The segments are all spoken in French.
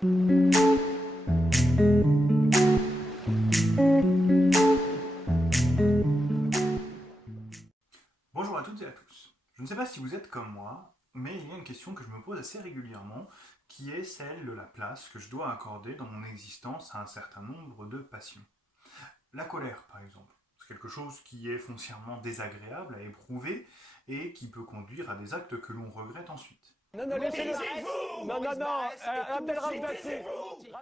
Bonjour à toutes et à tous. Je ne sais pas si vous êtes comme moi, mais il y a une question que je me pose assez régulièrement, qui est celle de la place que je dois accorder dans mon existence à un certain nombre de passions. La colère, par exemple. C'est quelque chose qui est foncièrement désagréable à éprouver et qui peut conduire à des actes que l'on regrette ensuite. Non, non, laissez-le. Non, non, non, Abdelrahman Bassi.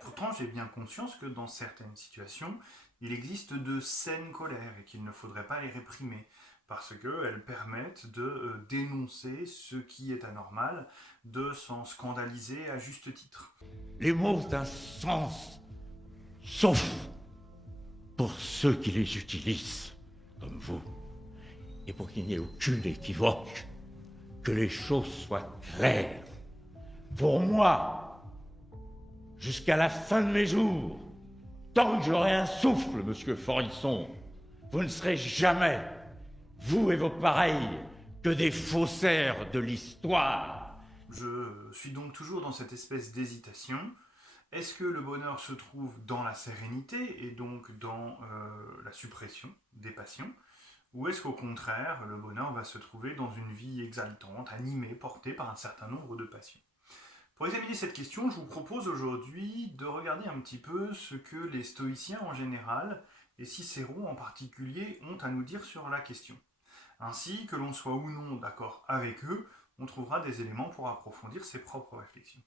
Pourtant, j'ai bien conscience que dans certaines situations, il existe de saines colères et qu'il ne faudrait pas les réprimer parce qu'elles permettent de dénoncer ce qui est anormal, de s'en scandaliser à juste titre. Les mots ont un sens, sauf pour ceux qui les utilisent, comme vous. Et pour qu'il n'y ait aucune équivoque, que les choses soient claires. Pour moi, jusqu'à la fin de mes jours, tant que j'aurai un souffle, monsieur Forisson, vous ne serez jamais, vous et vos pareils, que des faussaires de l'histoire. Je suis donc toujours dans cette espèce d'hésitation. Est-ce que le bonheur se trouve dans la sérénité et donc dans la suppression des passions? Ou est-ce qu'au contraire, le bonheur va se trouver dans une vie exaltante, animée, portée par un certain nombre de passions? Pour examiner cette question, je vous propose aujourd'hui de regarder un petit peu ce que les stoïciens en général, et Cicéron en particulier, ont à nous dire sur la question. Ainsi, que l'on soit ou non d'accord avec eux, on trouvera des éléments pour approfondir ses propres réflexions.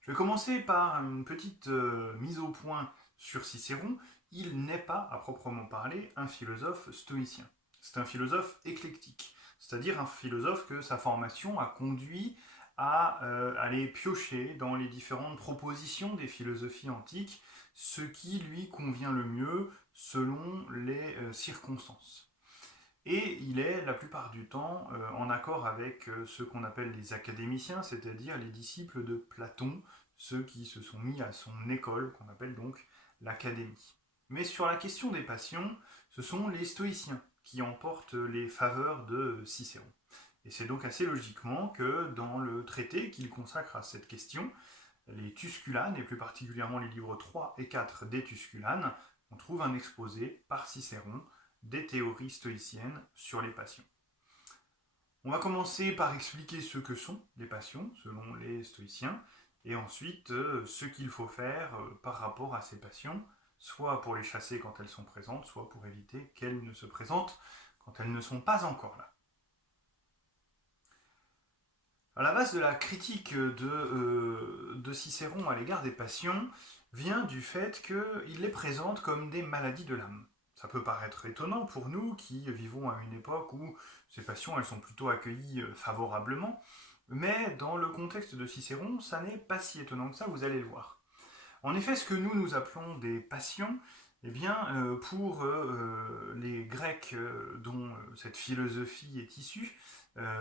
Je vais commencer par une petite mise au point sur Cicéron. Il n'est pas, à proprement parler, un philosophe stoïcien. C'est un philosophe éclectique, c'est-à-dire un philosophe que sa formation a conduit à aller piocher dans les différentes propositions des philosophies antiques, ce qui lui convient le mieux selon les circonstances. Et il est la plupart du temps en accord avec ce qu'on appelle les académiciens, c'est-à-dire les disciples de Platon, ceux qui se sont mis à son école, qu'on appelle donc l'académie. Mais sur la question des passions, ce sont les stoïciens qui emportent les faveurs de Cicéron. Et c'est donc assez logiquement que dans le traité qu'il consacre à cette question, les Tusculanes, et plus particulièrement les livres 3 et 4 des Tusculanes, on trouve un exposé par Cicéron des théories stoïciennes sur les passions. On va commencer par expliquer ce que sont les passions, selon les stoïciens, et ensuite ce qu'il faut faire par rapport à ces passions, soit pour les chasser quand elles sont présentes, soit pour éviter qu'elles ne se présentent quand elles ne sont pas encore là. À la base de la critique de Cicéron à l'égard des passions vient du fait qu'il les présente comme des maladies de l'âme. Ça peut paraître étonnant pour nous qui vivons à une époque où ces passions elles sont plutôt accueillies favorablement, mais dans le contexte de Cicéron, ça n'est pas si étonnant que ça, vous allez le voir. En effet, ce que nous appelons des passions, eh bien, pour les Grecs dont cette philosophie est issue,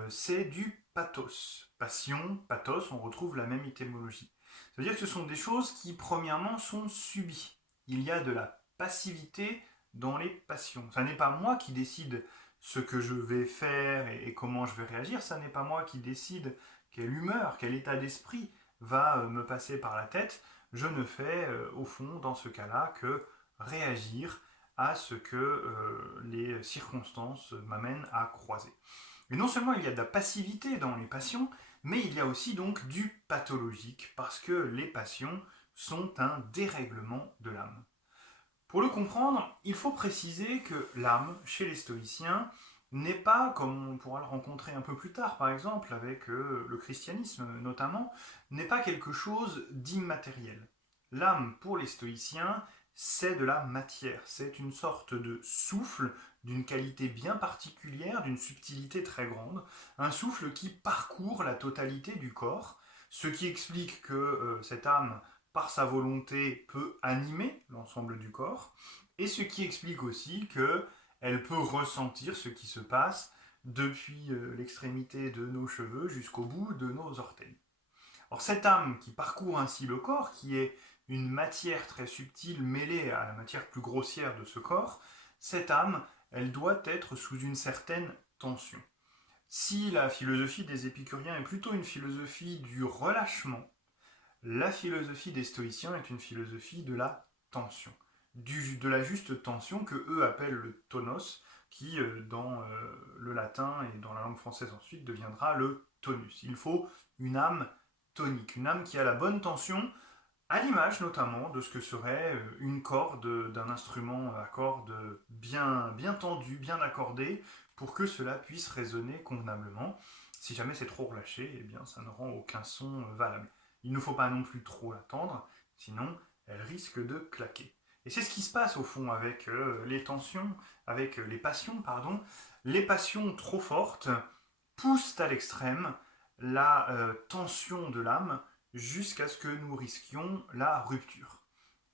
c'est du pathos. Passion, pathos, on retrouve la même étymologie. C'est-à-dire que ce sont des choses qui, premièrement, sont subies. Il y a de la passivité dans les passions. Ça n'est pas moi qui décide ce que je vais faire et comment je vais réagir, ça n'est pas moi qui décide quelle humeur, quel état d'esprit va me passer par la tête. Je ne fais, au fond, dans ce cas-là, que réagir à ce que les circonstances m'amènent à croiser. Et non seulement il y a de la passivité dans les passions, mais il y a aussi donc du pathologique, parce que les passions sont un dérèglement de l'âme. Pour le comprendre, il faut préciser que l'âme, chez les stoïciens, n'est pas, comme on pourra le rencontrer un peu plus tard, par exemple, avec le christianisme notamment, n'est pas quelque chose d'immatériel. L'âme, pour les stoïciens, c'est de la matière, c'est une sorte de souffle d'une qualité bien particulière, d'une subtilité très grande, un souffle qui parcourt la totalité du corps, ce qui explique que cette âme, par sa volonté, peut animer l'ensemble du corps, et ce qui explique aussi qu'elle peut ressentir ce qui se passe depuis l'extrémité de nos cheveux jusqu'au bout de nos orteils. Or cette âme qui parcourt ainsi le corps, qui est une matière très subtile mêlée à la matière plus grossière de ce corps, cette âme, elle doit être sous une certaine tension. Si la philosophie des épicuriens est plutôt une philosophie du relâchement, la philosophie des stoïciens est une philosophie de la tension, de la juste tension que eux appellent le tonos, qui dans le latin et dans la langue française ensuite deviendra le tonus. Il faut une âme tonique, une âme qui a la bonne tension, à l'image notamment de ce que serait une corde d'un instrument à cordes bien tendu, bien accordé, pour que cela puisse résonner convenablement. Si jamais c'est trop relâché, eh bien ça ne rend aucun son valable. Il ne faut pas non plus trop l'attendre, sinon elle risque de claquer. Et c'est ce qui se passe au fond avec les tensions, avec les passions, pardon. Les passions trop fortes poussent à l'extrême la tension de l'âme jusqu'à ce que nous risquions la rupture.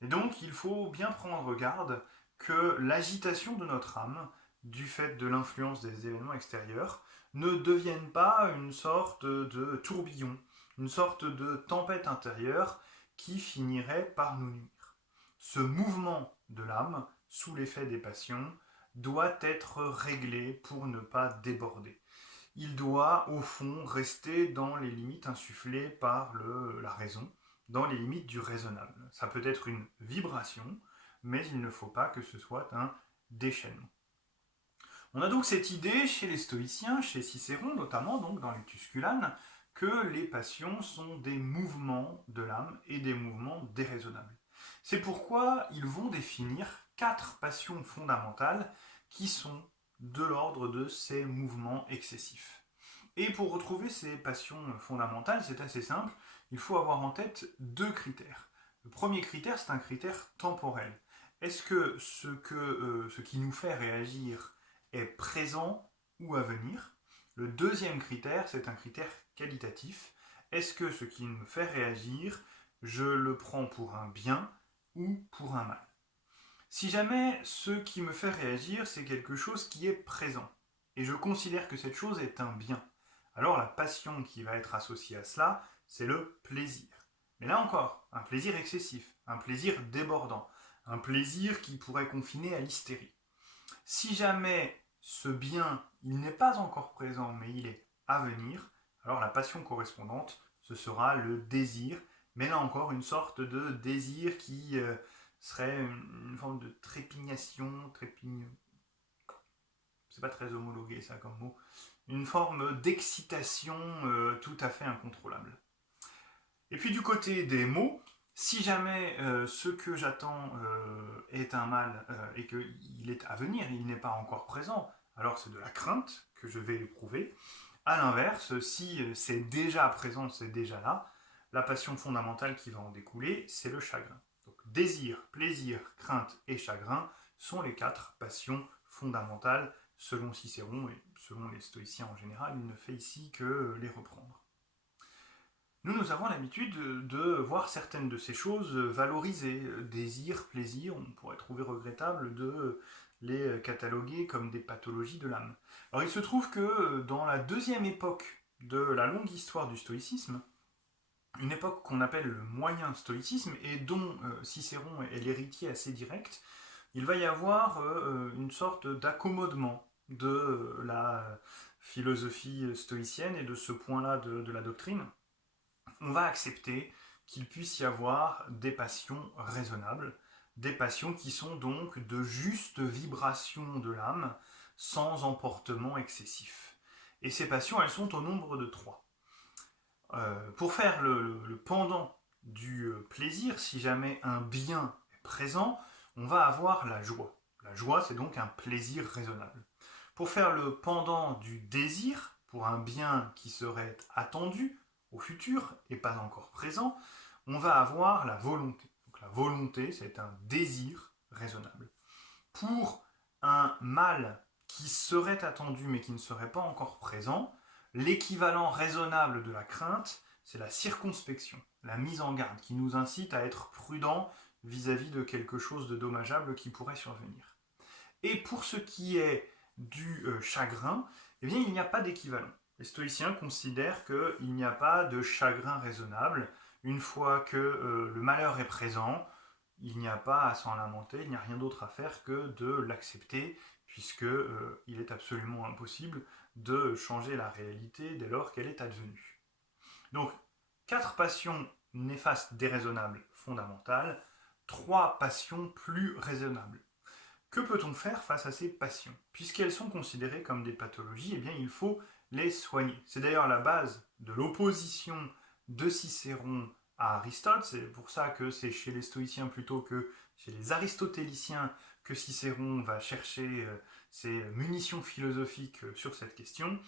Et donc il faut bien prendre garde que l'agitation de notre âme, du fait de l'influence des événements extérieurs, ne devienne pas une sorte de tourbillon, une sorte de tempête intérieure qui finirait par nous nuire. Ce mouvement de l'âme, sous l'effet des passions, doit être réglé pour ne pas déborder. Il doit, au fond, rester dans les limites insufflées par la raison, dans les limites du raisonnable. Ça peut être une vibration, mais il ne faut pas que ce soit un déchaînement. On a donc cette idée chez les stoïciens, chez Cicéron notamment, donc dans les Tusculanes, que les passions sont des mouvements de l'âme et des mouvements déraisonnables. C'est pourquoi ils vont définir 4 passions fondamentales qui sont de l'ordre de ces mouvements excessifs. Et pour retrouver ces passions fondamentales, c'est assez simple, il faut avoir en tête 2 critères. Le premier critère, c'est un critère temporel. Est-ce que ce qui nous fait réagir est présent ou à venir? Le deuxième critère, c'est un critère qualitatif. Est-ce que ce qui me fait réagir, je le prends pour un bien ou pour un mal? Si jamais ce qui me fait réagir, c'est quelque chose qui est présent, et je considère que cette chose est un bien, alors la passion qui va être associée à cela, c'est le plaisir. Mais là encore, un plaisir excessif, un plaisir débordant, un plaisir qui pourrait confiner à l'hystérie. Si jamais ce bien, il n'est pas encore présent, mais il est à venir, alors la passion correspondante, ce sera le désir, mais là encore une sorte de désir qui serait une forme de trépignation, c'est pas très homologué ça comme mot, une forme d'excitation tout à fait incontrôlable. Et puis du côté des mots, si jamais ce que j'attends est un mal et qu'il est à venir, il n'est pas encore présent, alors c'est de la crainte que je vais éprouver. A l'inverse, si c'est déjà présent, c'est déjà là, la passion fondamentale qui va en découler, c'est le chagrin. Donc désir, plaisir, crainte et chagrin sont les 4 passions fondamentales selon Cicéron et selon les stoïciens en général. Il ne fait ici que les reprendre. Nous avons l'habitude de voir certaines de ces choses valorisées. Désir, plaisir, on pourrait trouver regrettable de les cataloguer comme des pathologies de l'âme. Alors il se trouve que dans la deuxième époque de la longue histoire du stoïcisme, une époque qu'on appelle le moyen stoïcisme et dont Cicéron est l'héritier assez direct, il va y avoir une sorte d'accommodement de la philosophie stoïcienne et de ce point-là de la doctrine. On va accepter qu'il puisse y avoir des passions raisonnables, des passions qui sont donc de justes vibrations de l'âme, sans emportement excessif. Et ces passions, elles sont au nombre de 3. Pour faire le pendant du plaisir, si jamais un bien est présent, on va avoir la joie. La joie, c'est donc un plaisir raisonnable. Pour faire le pendant du désir, pour un bien qui serait attendu au futur et pas encore présent, on va avoir la volonté. Donc la volonté, c'est un désir raisonnable. Pour un mal qui serait attendu mais qui ne serait pas encore présent, l'équivalent raisonnable de la crainte, c'est la circonspection, la mise en garde, qui nous incite à être prudent vis-à-vis de quelque chose de dommageable qui pourrait survenir. Et pour ce qui est du chagrin, eh bien, il n'y a pas d'équivalent. Les stoïciens considèrent qu'il n'y a pas de chagrin raisonnable. Une fois que le malheur est présent, il n'y a pas à s'en lamenter, il n'y a rien d'autre à faire que de l'accepter, puisqu'il est absolument impossible de changer la réalité dès lors qu'elle est advenue. Donc, 4 passions néfastes, déraisonnables, fondamentales, 3 passions plus raisonnables. Que peut-on faire face à ces passions? Puisqu'elles sont considérées comme des pathologies, eh bien, il faut les soigner. C'est d'ailleurs la base de l'opposition de Cicéron à Aristote. C'est pour ça que c'est chez les stoïciens plutôt que chez les aristotéliciens que Cicéron va chercher ses munitions philosophiques sur cette question.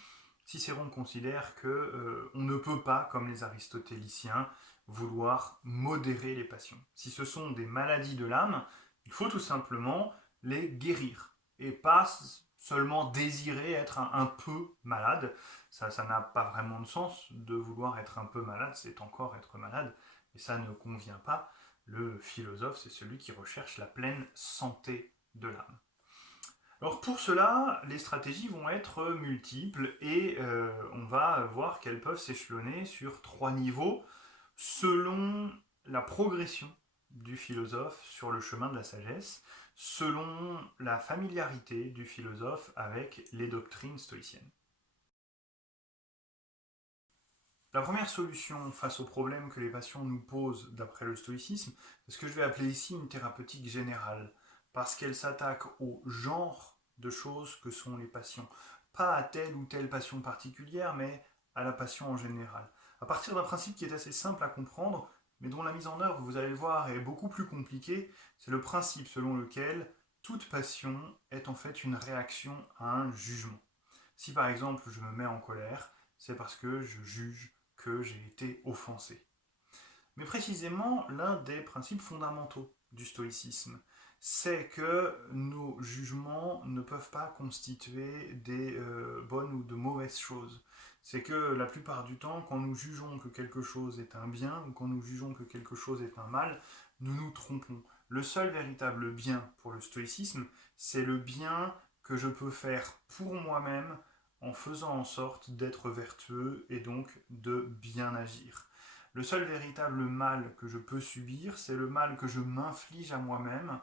Cicéron considère que on ne peut pas, comme les aristotéliciens, vouloir modérer les passions. Si ce sont des maladies de l'âme, il faut tout simplement les guérir et pas seulement désirer être un peu malade. Ça n'a pas vraiment de sens de vouloir être un peu malade, c'est encore être malade, et ça ne convient pas. Le philosophe, c'est celui qui recherche la pleine santé de l'âme. Alors pour cela, les stratégies vont être multiples et on va voir qu'elles peuvent s'échelonner sur 3 niveaux selon la progression du philosophe sur le chemin de la sagesse, selon la familiarité du philosophe avec les doctrines stoïciennes. La première solution face aux problèmes que les passions nous posent d'après le stoïcisme, c'est ce que je vais appeler ici une thérapeutique générale, parce qu'elle s'attaque au genre de choses que sont les passions. Pas à telle ou telle passion particulière, mais à la passion en général. À partir d'un principe qui est assez simple à comprendre, mais dont la mise en œuvre, vous allez le voir, est beaucoup plus compliquée, c'est le principe selon lequel toute passion est en fait une réaction à un jugement. Si par exemple je me mets en colère, c'est parce que je juge que j'ai été offensé. Mais précisément, l'un des principes fondamentaux du stoïcisme, c'est que nos jugements ne peuvent pas constituer des bonnes ou de mauvaises choses. C'est que la plupart du temps, quand nous jugeons que quelque chose est un bien ou quand nous jugeons que quelque chose est un mal, nous nous trompons. Le seul véritable bien pour le stoïcisme, c'est le bien que je peux faire pour moi-même en faisant en sorte d'être vertueux et donc de bien agir. Le seul véritable mal que je peux subir, c'est le mal que je m'inflige à moi-même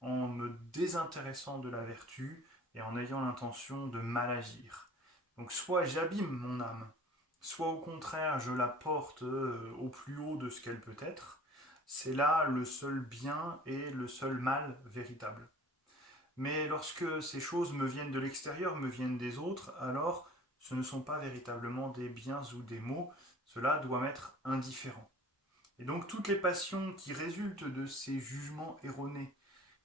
en me désintéressant de la vertu et en ayant l'intention de mal agir. Donc soit j'abîme mon âme, soit au contraire je la porte au plus haut de ce qu'elle peut être. C'est là le seul bien et le seul mal véritable. Mais lorsque ces choses me viennent de l'extérieur, me viennent des autres, alors ce ne sont pas véritablement des biens ou des maux, cela doit m'être indifférent. Et donc toutes les passions qui résultent de ces jugements erronés,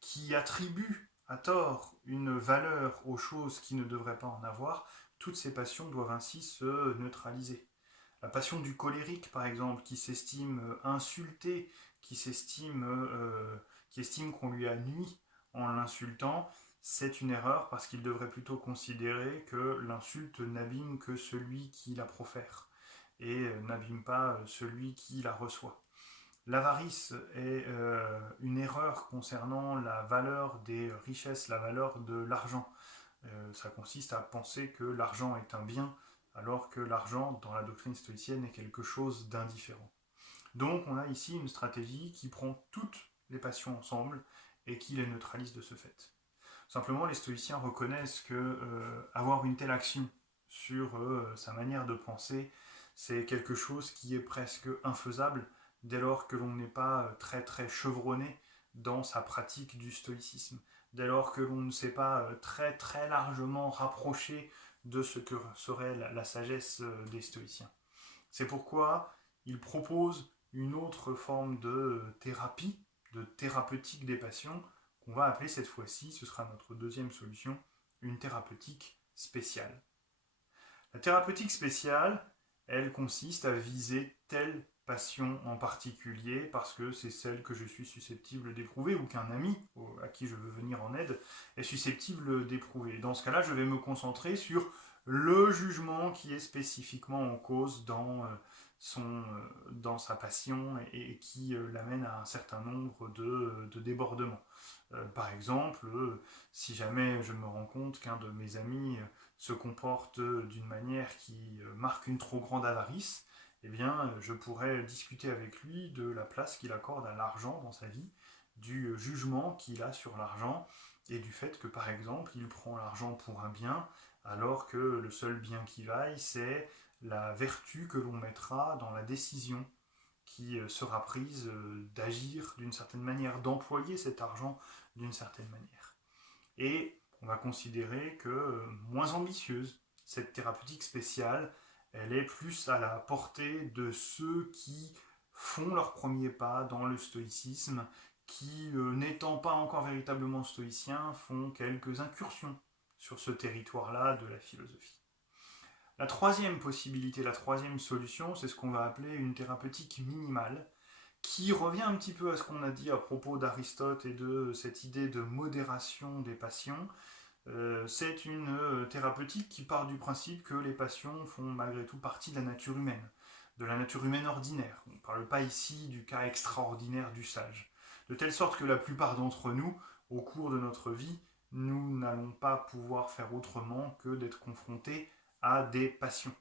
qui attribuent à tort une valeur aux choses qui ne devraient pas en avoir, toutes ces passions doivent ainsi se neutraliser. La passion du colérique, par exemple, qui s'estime insulté, qui estime qu'on lui a nui en l'insultant, c'est une erreur parce qu'il devrait plutôt considérer que l'insulte n'abîme que celui qui la profère et n'abîme pas celui qui la reçoit. L'avarice est une erreur concernant la valeur des richesses, la valeur de l'argent. Ça consiste à penser que l'argent est un bien, alors que l'argent, dans la doctrine stoïcienne, est quelque chose d'indifférent. Donc on a ici une stratégie qui prend toutes les passions ensemble et qui les neutralise de ce fait. Simplement, les stoïciens reconnaissent que avoir une telle action sur sa manière de penser, c'est quelque chose qui est presque infaisable dès lors que l'on n'est pas très très chevronné dans sa pratique du stoïcisme, dès lors que l'on ne s'est pas très très largement rapproché de ce que serait la sagesse des stoïciens. C'est pourquoi ils proposent une autre forme de thérapie, de thérapeutique des passions, qu'on va appeler cette fois-ci, ce sera notre deuxième solution, une thérapeutique spéciale. La thérapeutique spéciale, elle consiste à viser telle passion en particulier parce que c'est celle que je suis susceptible d'éprouver ou qu'un ami à qui je veux venir en aide est susceptible d'éprouver. Dans ce cas-là, je vais me concentrer sur le jugement qui est spécifiquement en cause dans sa passion et qui l'amène à un certain nombre de débordements. Par exemple, si jamais je me rends compte qu'un de mes amis se comporte d'une manière qui marque une trop grande avarice, eh bien, je pourrais discuter avec lui de la place qu'il accorde à l'argent dans sa vie, du jugement qu'il a sur l'argent, et du fait que, par exemple, il prend l'argent pour un bien, alors que le seul bien qui vaille, c'est la vertu que l'on mettra dans la décision qui sera prise d'agir d'une certaine manière, d'employer cet argent d'une certaine manière. Et on va considérer que moins ambitieuse, cette thérapeutique spéciale, elle est plus à la portée de ceux qui font leur premier pas dans le stoïcisme, qui, n'étant pas encore véritablement stoïciens, font quelques incursions sur ce territoire-là de la philosophie. La troisième possibilité, la troisième solution, c'est ce qu'on va appeler une thérapeutique minimale, qui revient un petit peu à ce qu'on a dit à propos d'Aristote et de cette idée de modération des passions. C'est une thérapeutique qui part du principe que les passions font malgré tout partie de la nature humaine, ordinaire. On ne parle pas ici du cas extraordinaire du sage. De telle sorte que la plupart d'entre nous, au cours de notre vie, nous n'allons pas pouvoir faire autrement que d'être confrontés à des passions.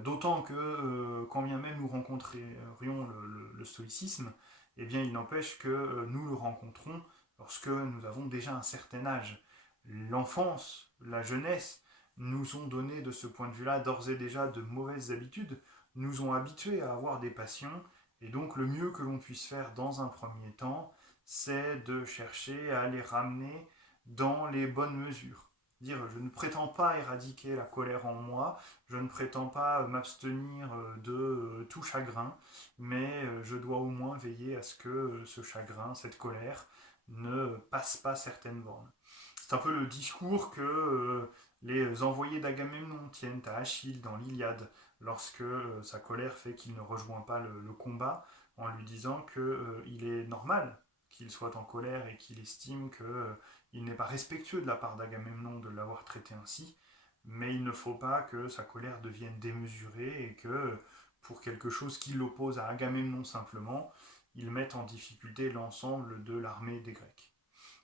D'autant que, quand bien même nous rencontrerions le stoïcisme, eh bien il n'empêche que nous le rencontrons lorsque nous avons déjà un certain âge. L'enfance, la jeunesse, nous ont donné de ce point de vue-là d'ores et déjà de mauvaises habitudes, nous ont habitués à avoir des passions, et donc le mieux que l'on puisse faire dans un premier temps, c'est de chercher à les ramener dans les bonnes mesures. Dire je ne prétends pas éradiquer la colère en moi, je ne prétends pas m'abstenir de tout chagrin, mais je dois au moins veiller à ce que ce chagrin, cette colère, ne passe pas certaines bornes. C'est un peu le discours que les envoyés d'Agamemnon tiennent à Achille dans l'Iliade, lorsque sa colère fait qu'il ne rejoint pas le combat, en lui disant qu'il est normal qu'il soit en colère et qu'il estime qu'il n'est pas respectueux de la part d'Agamemnon de l'avoir traité ainsi, mais il ne faut pas que sa colère devienne démesurée et que, pour quelque chose qui l'oppose à Agamemnon simplement, il mette en difficulté l'ensemble de l'armée des Grecs.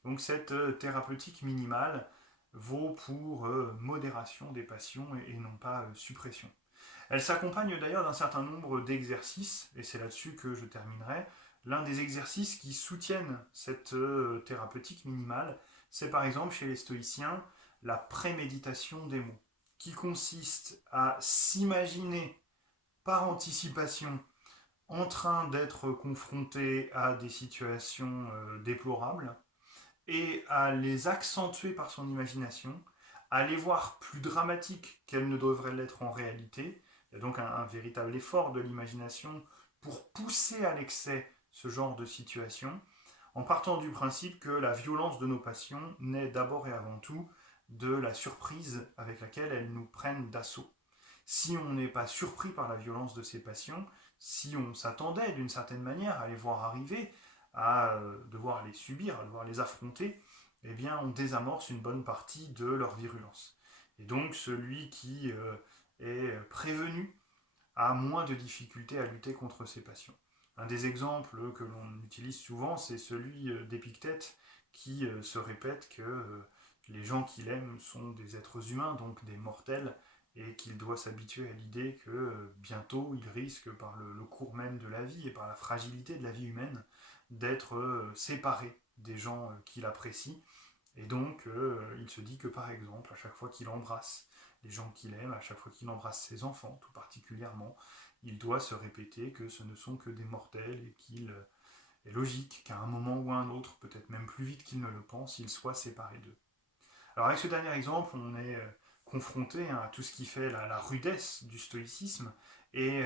Donc cette thérapeutique minimale vaut pour modération des passions et non pas suppression. Elle s'accompagne d'ailleurs d'un certain nombre d'exercices, et c'est là-dessus que je terminerai. L'un des exercices qui soutiennent cette thérapeutique minimale, c'est par exemple chez les stoïciens la préméditation des mots, qui consiste à s'imaginer par anticipation en train d'être confronté à des situations déplorables, et à les accentuer par son imagination, à les voir plus dramatiques qu'elles ne devraient l'être en réalité. Il y a donc un véritable effort de l'imagination pour pousser à l'excès ce genre de situation, en partant du principe que la violence de nos passions naît d'abord et avant tout de la surprise avec laquelle elles nous prennent d'assaut. Si on n'est pas surpris par la violence de ces passions, si on s'attendait d'une certaine manière à les voir arriver, à devoir les subir, à devoir les affronter, eh bien on désamorce une bonne partie de leur virulence. Et donc celui qui est prévenu a moins de difficultés à lutter contre ces passions. Un des exemples que l'on utilise souvent, c'est celui d'Épictète qui se répète que les gens qu'il aime sont des êtres humains, donc des mortels, et qu'il doit s'habituer à l'idée que bientôt il risque, par le cours même de la vie et par la fragilité de la vie humaine, d'être séparé des gens qu'il apprécie. Et donc, il se dit que par exemple, à chaque fois qu'il embrasse les gens qu'il aime, à chaque fois qu'il embrasse ses enfants tout particulièrement, il doit se répéter que ce ne sont que des mortels et qu'il est logique qu'à un moment ou à un autre, peut-être même plus vite qu'il ne le pense, il soit séparé d'eux. Alors avec ce dernier exemple, on est confronté à tout ce qui fait la rudesse du stoïcisme et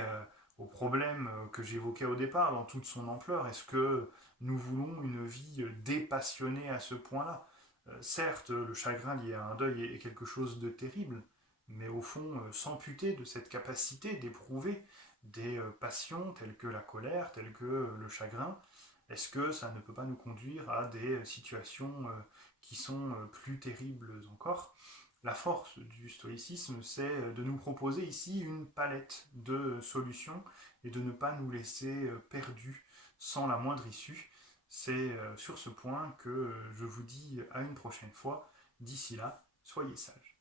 au problème que j'évoquais au départ dans toute son ampleur. Est-ce que nous voulons une vie dépassionnée à ce point-là? Certes, le chagrin lié à un deuil est quelque chose de terrible, mais au fond, s'amputer de cette capacité d'éprouver des passions telles que la colère, telles que le chagrin, est-ce que ça ne peut pas nous conduire à des situations qui sont plus terribles encore? La force du stoïcisme, c'est de nous proposer ici une palette de solutions et de ne pas nous laisser perdus sans la moindre issue. C'est sur ce point que je vous dis à une prochaine fois. D'ici là, soyez sages.